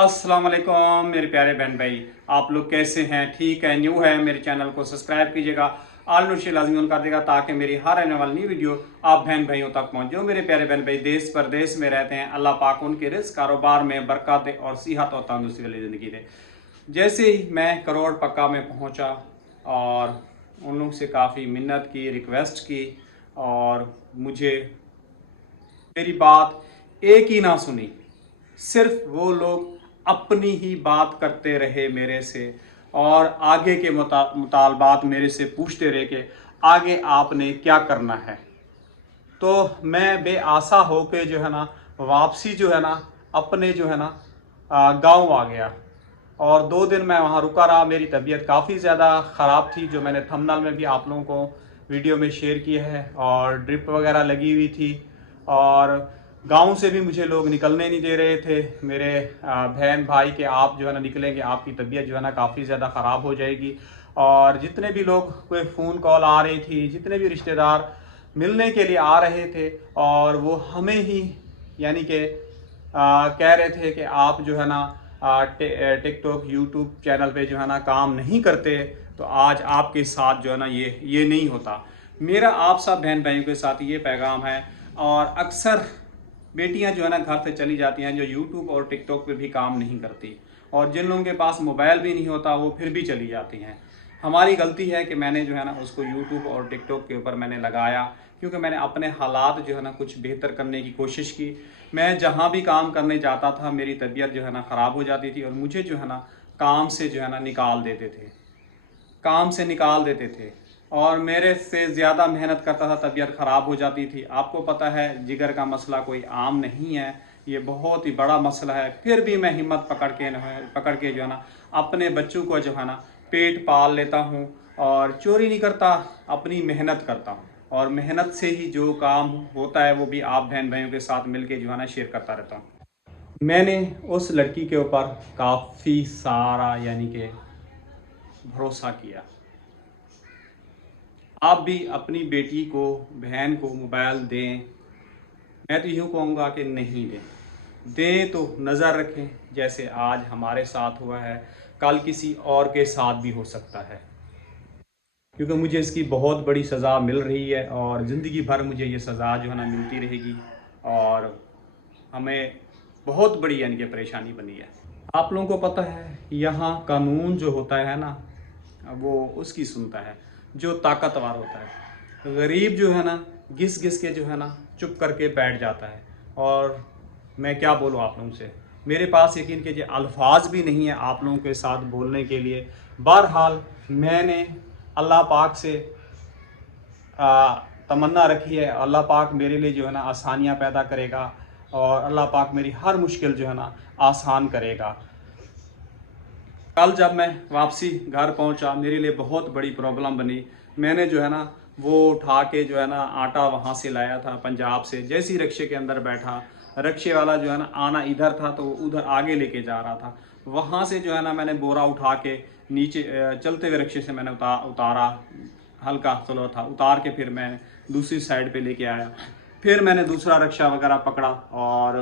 अस्सलाम वालेकुम मेरे प्यारे बहन भाई। आप लोग कैसे हैं? ठीक है? न्यू है मेरे चैनल को सब्सक्राइब कीजिएगा, आल नोटिफिकेशन लाजमी ऑन कर देगा ताकि मेरी हर आने वाली नई वीडियो आप बहन भाइयों तक पहुंच। जो मेरे प्यारे बहन भाई देश परदेश में रहते हैं, अल्लाह पाक उनके रिस्क कारोबार में बरकत दे और सेहत और तंदुरुस्ती वाली ज़िंदगी दे। जैसे ही मैं करोड़ पक्का में पहुंचा और उन लोग से काफ़ी मिन्नत की, रिक्वेस्ट की और मुझे मेरी बात एक ही ना सुनी। सिर्फ वो लोग अपनी ही बात करते रहे मेरे से और आगे के मुतालबात मेरे से पूछते रहे कि आगे आपने क्या करना है। तो मैं बेआसा होके जो है ना वापसी जो है ना अपने जो है ना गांव आ गया और 2 दिन मैं वहाँ रुका रहा। मेरी तबीयत काफ़ी ज़्यादा ख़राब थी, जो मैंने थंबनेल में भी आप लोगों को वीडियो में शेयर किया है, और ड्रिप वगैरह लगी हुई थी और गांव से भी मुझे लोग निकलने नहीं दे रहे थे। मेरे बहन भाई के आप जो है ना निकलेंगे, आपकी तबीयत जो है ना काफ़ी ज़्यादा ख़राब हो जाएगी। और जितने भी लोग कोई फ़ोन कॉल आ रही थी, जितने भी रिश्तेदार मिलने के लिए आ रहे थे और वो हमें ही यानी कि कह रहे थे कि आप जो है ना टिकटॉक यूट्यूब चैनल पे जो है ना काम नहीं करते, तो आज आपके साथ जो है ना ये नहीं होता। मेरा आप सब बहन भाइयों के साथ ये पैगाम है। और अक्सर बेटियां जो है ना घर से चली जाती हैं जो यूट्यूब और टिकटॉक पे भी काम नहीं करती, और जिन लोगों के पास मोबाइल भी नहीं होता वो फिर भी चली जाती हैं। हमारी गलती है कि मैंने जो है ना उसको यूट्यूब और टिकटॉक के ऊपर मैंने लगाया, क्योंकि मैंने अपने हालात जो है ना कुछ बेहतर करने की कोशिश की। मैं जहाँ भी काम करने जाता था मेरी तबीयत जो है ना ख़राब हो जाती थी और मुझे जो है ना काम से जो है ना निकाल देते थे, काम से निकाल देते थे और मेरे से ज़्यादा मेहनत करता था, तबीयत ख़राब हो जाती थी। आपको पता है जिगर का मसला कोई आम नहीं है, ये बहुत ही बड़ा मसला है। फिर भी मैं हिम्मत पकड़ के जो है ना अपने बच्चों को जो है ना पेट पाल लेता हूँ और चोरी नहीं करता, अपनी मेहनत करता हूँ और मेहनत से ही जो काम होता है वो भी आप बहन भाइयों के साथ मिल के जो है ना शेयर करता रहता हूँ। मैंने उस लड़की के ऊपर काफ़ी सारा यानी कि भरोसा किया। आप भी अपनी बेटी को, बहन को मोबाइल दें? मैं तो यूँ कहूँगा कि नहीं दें। दें तो नज़र रखें, जैसे आज हमारे साथ हुआ है कल किसी और के साथ भी हो सकता है, क्योंकि मुझे इसकी बहुत बड़ी सज़ा मिल रही है और ज़िंदगी भर मुझे ये सज़ा जो है ना मिलती रहेगी और हमें बहुत बड़ी यानी कि परेशानी बनी है। आप लोगों को पता है यहाँ कानून जो होता है ना वो उसकी सुनता है जो ताकतवर होता है। गरीब जो है ना घिस घिस के जो है ना चुप करके बैठ जाता है। और मैं क्या बोलूँ आप लोगों से, मेरे पास यकीन कीजिए अल्फाज भी नहीं है आप लोगों के साथ बोलने के लिए। बहरहाल मैंने अल्लाह पाक से तमन्ना रखी है, अल्लाह पाक मेरे लिए जो है ना आसानियाँ पैदा करेगा और अल्लाह पाक मेरी हर मुश्किल जो है ना आसान करेगा। कल जब मैं वापसी घर पहुंचा मेरे लिए बहुत बड़ी प्रॉब्लम बनी। मैंने जो है ना वो उठा के जो है ना आटा वहाँ से लाया था पंजाब से। जैसे ही रिक्शे के अंदर बैठा, रिक्शे वाला जो है ना आना इधर था तो वो उधर आगे लेके जा रहा था। वहाँ से जो है ना मैंने बोरा उठा के नीचे चलते हुए रिक्शे से मैंने उतारा, हल्का स्लो था, उतार के फिर मैं दूसरी साइड पे लेके आया। फिर मैंने दूसरा रिक्शा वगैरह पकड़ा और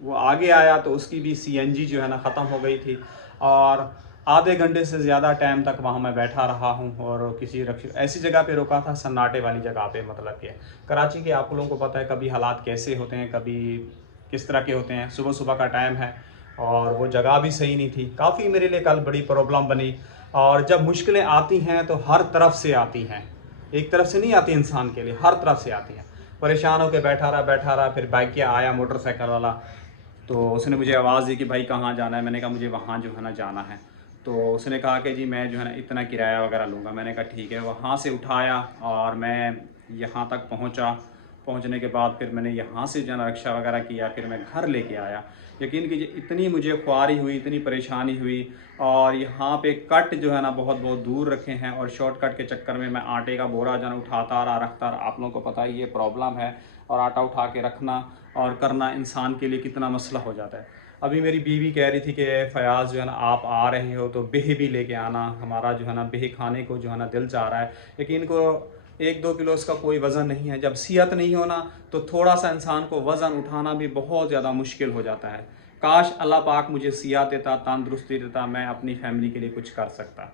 वो आगे आया तो उसकी भी सीएनजी जो है ना ख़त्म हो गई थी और आधे घंटे से ज़्यादा टाइम तक वहाँ मैं बैठा रहा हूँ। और किसी रिक्शा ऐसी जगह पे रुका था सन्नाटे वाली जगह पे, मतलब कि कराची के आप लोगों को पता है कभी हालात कैसे होते हैं, कभी किस तरह के होते हैं। सुबह सुबह का टाइम है और वो जगह भी सही नहीं थी। काफ़ी मेरे लिए कल बड़ी प्रॉब्लम बनी। और जब मुश्किलें आती हैं तो हर तरफ से आती हैं, एक तरफ से नहीं आती, इंसान के लिए हर तरफ से आती हैं। परेशान होकर बैठा रहा, फिर बाइक किया आया मोटरसाइकिल वाला, तो उसने मुझे आवाज़ दी कि भाई कहाँ जाना है। मैंने कहा मुझे वहाँ जो है ना जाना है। तो उसने कहा कि जी मैं जो है ना इतना किराया वगैरह लूँगा। मैंने कहा ठीक है। वहाँ से उठाया और मैं यहाँ तक पहुँचा। पहुँचने के बाद फिर मैंने यहाँ से जो है ना रिक्शा वगैरह किया, फिर मैं घर लेके आया। यकीन कीजिए इतनी मुझे ख्वारी हुई, इतनी परेशानी हुई। और यहाँ पे कट जो है ना बहुत बहुत दूर रखे हैं और शॉर्टकट के चक्कर में मैं आटे का बोरा जो है ना उठाता रहा, रखता रहा। आप लोगों को पता है ये प्रॉब्लम है और आटा उठा के रखना और करना इंसान के लिए कितना मसला हो जाता है। अभी मेरी बीवी कह रही थी कि फ़याज़ जो है ना आप आ रहे हो तो बेह भी लेके आना, हमारा जो है ना बेह खाने को जो है ना दिल चाह रहा है। यकीन को 1-2 किलो उसका कोई वज़न नहीं है। जब सेहत नहीं होना तो थोड़ा सा इंसान को वज़न उठाना भी बहुत ज़्यादा मुश्किल हो जाता है। काश अल्लाह पाक मुझे सियात देता, तंदुरुस्ती देता, मैं अपनी फैमिली के लिए कुछ कर सकता।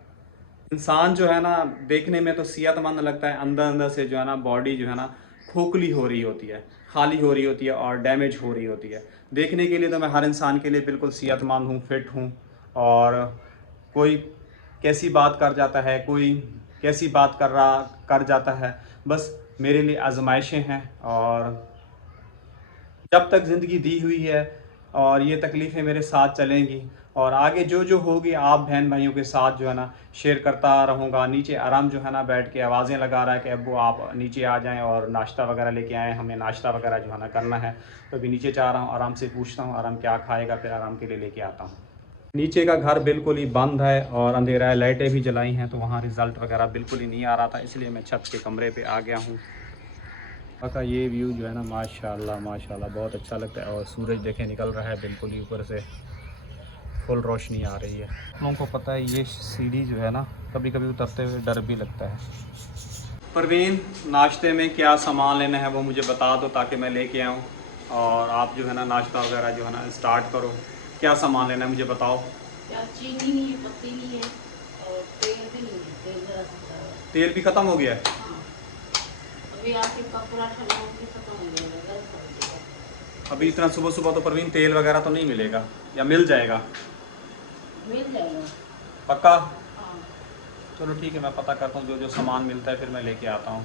इंसान जो है ना देखने में तो सेहतमंद लगता है, अंदर अंदर से जो है ना बॉडी जो है ना खोखली हो रही होती है, खाली हो रही होती है और डैमेज हो रही होती है। देखने के लिए तो मैं हर इंसान के लिए बिल्कुल सेहतमंद हूँ, फिट हूँ। और कोई कैसी बात कर जाता है, कोई कैसी बात कर जाता है, बस मेरे लिए आजमाइशें हैं। और जब तक ज़िंदगी दी हुई है और ये तकलीफ़ें मेरे साथ चलेंगी, और आगे जो जो होगी आप बहन भाइयों के साथ जो है ना शेयर करता रहूँगा। नीचे आराम जो है ना बैठ के आवाज़ें लगा रहा है कि अब्बू आप नीचे आ जाएं और नाश्ता वगैरह लेके आएँ, हमें नाश्ता वगैरह जो है ना करना है। तो अभी नीचे जा रहा हूँ, आराम से पूछता हूँ आराम क्या खाएगा, फिर आराम के लिए लेके आता हूँ। नीचे का घर बिल्कुल ही बंद है और अंधेरा है, लाइटें भी जलाई हैं, तो वहाँ रिज़ल्ट वगैरह बिल्कुल ही नहीं आ रहा था, इसलिए मैं छत के कमरे पे आ गया हूँ। का ये व्यू जो है ना माशाल्लाह माशाल्लाह बहुत अच्छा लगता है। और सूरज देखें निकल रहा है बिल्कुल ही ऊपर से, फुल रोशनी आ रही है। आप लोगों को पता है ये सीढ़ी जो है ना कभी कभी उतरते हुए डर भी लगता है। परवीन, नाश्ते में क्या सामान लेना है वो मुझे बता दो ताकि मैं लेके आऊँ, और आप जो है ना नाश्ता वगैरह जो है ना स्टार्ट करो। क्या सामान लेना है मुझे बताओ। चीनी नहीं है, पत्ती नहीं है और तेल भी नहीं है, तेल जरा सा तेल भी ख़त्म हो गया है। अभी आपके कपड़ा ठंडा होकर खत्म हो जाएगा, गलत कर देगा। अभी इतना सुबह सुबह तो परवीन तेल वगैरह तो नहीं मिलेगा, या मिल जाएगा? मिल जाएगा। पक्का? हाँ। चलो ठीक है, मैं पता करता हूँ जो जो सामान मिलता है फिर मैं लेके आता हूँ।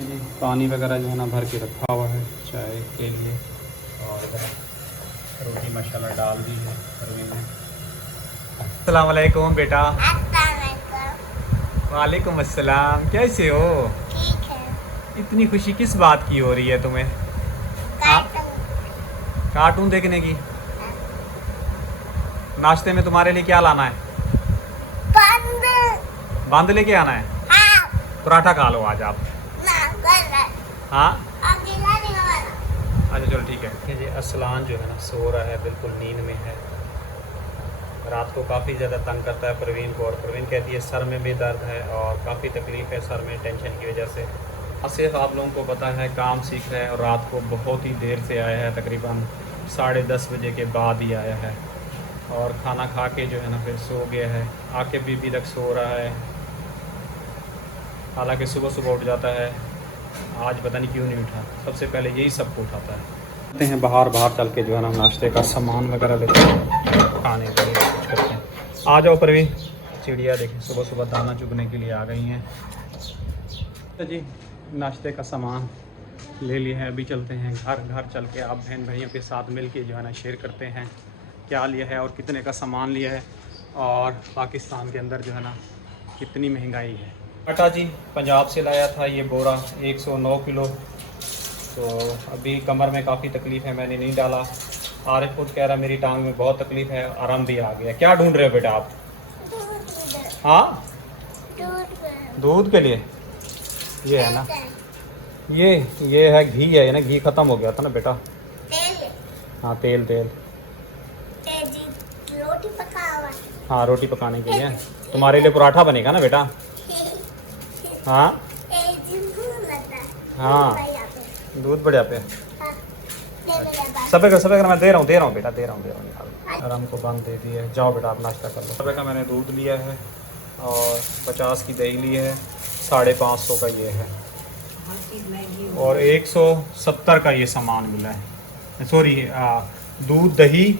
जी पानी वगैरह जो है ना भर के रखा हुआ है चाय के लिए, और रोटी माशाल्लाह डाल दी है परवीन ने। अस्सलाम वालेकुम बेटा। वालेकुम अस्सलाम, कैसे हो? ठीक है। इतनी खुशी किस बात की हो रही है तुम्हें? कार्टून देखने की? नाश्ते में तुम्हारे लिए क्या लाना है? बंद लेके आना है? हाँ। पराठा खा लो आज आप। हाँ अच्छा चलो ठीक है। ये असलान जो है ना सो रहा है, बिल्कुल नींद में है। रात को काफ़ी ज़्यादा तंग करता है परवीन को, और परवीन कहती है सर में भी दर्द है और काफ़ी तकलीफ़ है सर में टेंशन की वजह से। आसिफ आप लोगों को पता है काम सीख रहा है और रात को बहुत ही देर से आया है, तकरीबन 10:30 बजे के बाद ही आया है, और खाना खा के जो है ना फिर सो गया है। आके भी तक सो रहा है, हालांकि सुबह सुबह उठ जाता है। आज पता नहीं क्यों नहीं उठा, सबसे पहले यही सबको उठाता है। करते हैं बाहर चल के जो है ना नाश्ते का सामान वगैरह लेते हैं, खाने के लिए कुछ करते हैं। आ जाओ परवीन, चिड़िया देखें सुबह सुबह दाना चुगने के लिए आ गई हैं। तो जी नाश्ते का सामान ले लिया है, अभी चलते हैं घर चल के आप बहन भाइयों के साथ मिल के जो है ना शेयर करते हैं क्या लिया है और कितने का सामान लिया है, और पाकिस्तान के अंदर जो है ना कितनी महंगाई है। आटा जी पंजाब से लाया था ये बोरा 109 किलो, तो अभी कमर में काफ़ी तकलीफ़ है, मैंने नहीं डाला। आरिफ खुद कह रहा मेरी टांग में बहुत तकलीफ़ है, आराम भी आ गया। क्या ढूंढ रहे हो बेटा आप? हाँ दूध के लिए ये है ना, ये है घी है ना, घी ख़त्म हो गया था ना बेटा। हाँ तेल रोटी पका हुआ। हाँ रोटी पकाने के लिए। तुम्हारे लिए पराठा बनेगा ना बेटा? हाँ हाँ दूध बढ़िया पे सबे का मैं दे रहा हूँ बेटा, दे रहा हूँ निकाल। आराम को बंद दे दी है, जाओ बेटा आप नाश्ता कर लो। सबे का मैंने दूध लिया है और 50 की दही ली है, 550 का ये है, और 170 का ये सामान मिला है। सॉरी दूध दही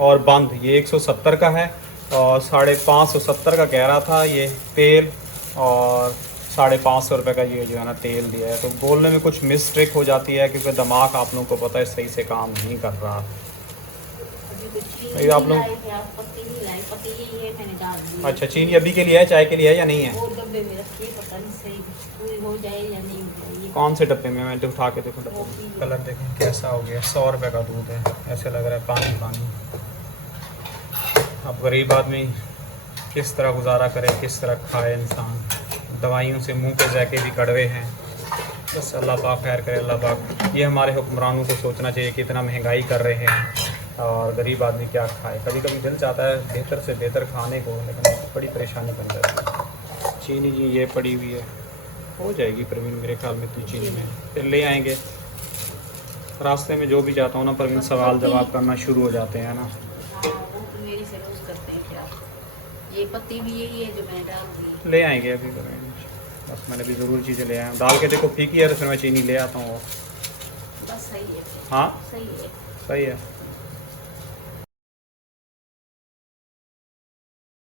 और बंद ये 170 का है, और 570 का कह रहा था ये तेल, और 550 रुपये का ये जो है ना तेल दिया है। तो बोलने में कुछ मिस्टेक हो जाती है क्योंकि दिमाग आप लोगों को पता है सही से काम नहीं कर रहा। आप लोग अच्छा चीनी अभी के लिए है, चाय के लिए है या नहीं है? कौन से डब्बे में? मैं उठा के देखूँ डब्बे में, कलर देखें कैसा हो गया। 100 रुपये का दूध है, ऐसे लग रहा है पानी। अब गरीब आदमी किस तरह गुजारा करे, किस तरह खाए इंसान। दवाइयों से मुंह के जाके भी कड़वे हैं। बस अल्लाह पाक खैर करे, अल्लाह पाक। ये हमारे हुक्मरानों को सोचना चाहिए कि इतना महंगाई कर रहे हैं और गरीब आदमी क्या खाए। कभी कभी दिल चाहता है बेहतर से बेहतर खाने को, लेकिन बड़ी परेशानी बन जाती है। चीनी जी ये पड़ी हुई है, हो जाएगी प्रवीण मेरे ख्याल में तो चीनी में, फिर ले आएंगे। रास्ते में जो भी जाता हूँ ना परवीन, सवाल जवाब करना शुरू हो जाते हैं ना। हाँ वो तो मेरी से रोज करते हैं क्या। ये पत्ती भी यही है जो मैंने डाल दी। ले आएंगे अभी परवीन, बस मैंने भी ज़रूरी चीज़ें ले आया हूँ। दाल के देखो फीकी है तो फिर मैं चीनी ले आता हूँ। बस सही है। हाँ सही है। सही है।